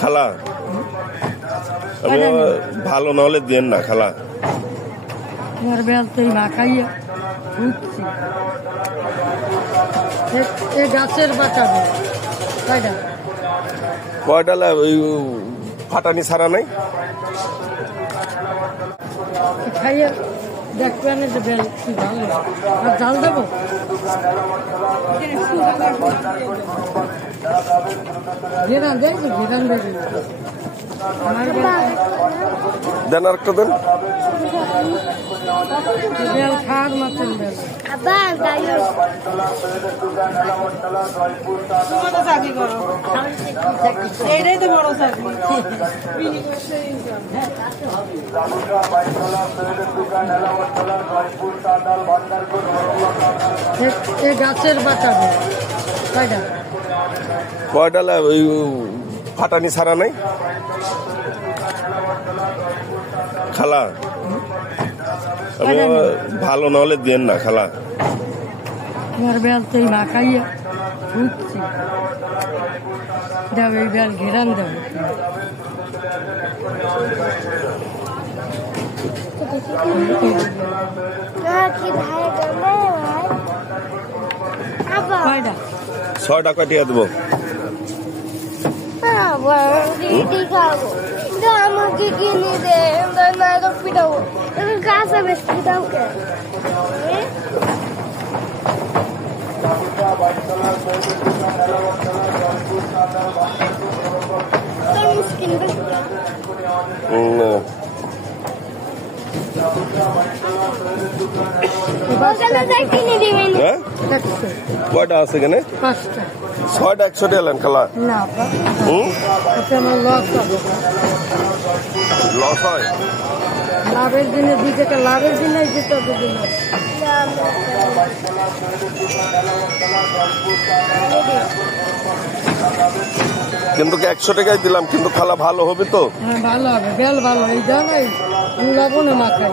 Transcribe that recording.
খালা ভালো না হলে দেন না খালা। তোমার বেলতেই মাখাইয়া উঠছি গাছের বাঁচাবে কয়ডালা ওই ফাটানি ছাড়া নাই খাইয়া দেখবেন যে বেল কি ভালো আর জাল দেবো ঘেরান দেখবো ঘেরান দেবে দেন আর একটা দেন বেল খাওয়ার মতন বেল চাকরি করো এইটাই তো বড় চাকরি গাছের বাঁচাবে কয়ডালা ওই ফাটানি ছাড়া নাই খালা ভালো না হলে দেন না খালা। তোমার বেলতেই মাখাইয়া উঠছি দেব এই বেল ঘেরান দেব ছয়টা কয়টা দেবো আমাকে কিনে দে না তো পিটাবো কাঁচা বেশ পিটাও কে কয়টা আছে এখানে? ছয়টা 100 টাকা এলেন খালা। লস হয় লাভের দিনে 2 টাকা লাভের দিনে যেতে হবে কিন্তু 100 টাকায় দিলাম কিন্তু খালা ভালো হবে তো? হ্যাঁ ভালো হবে বেল ভালো এই জানাই লবণে মাখাই।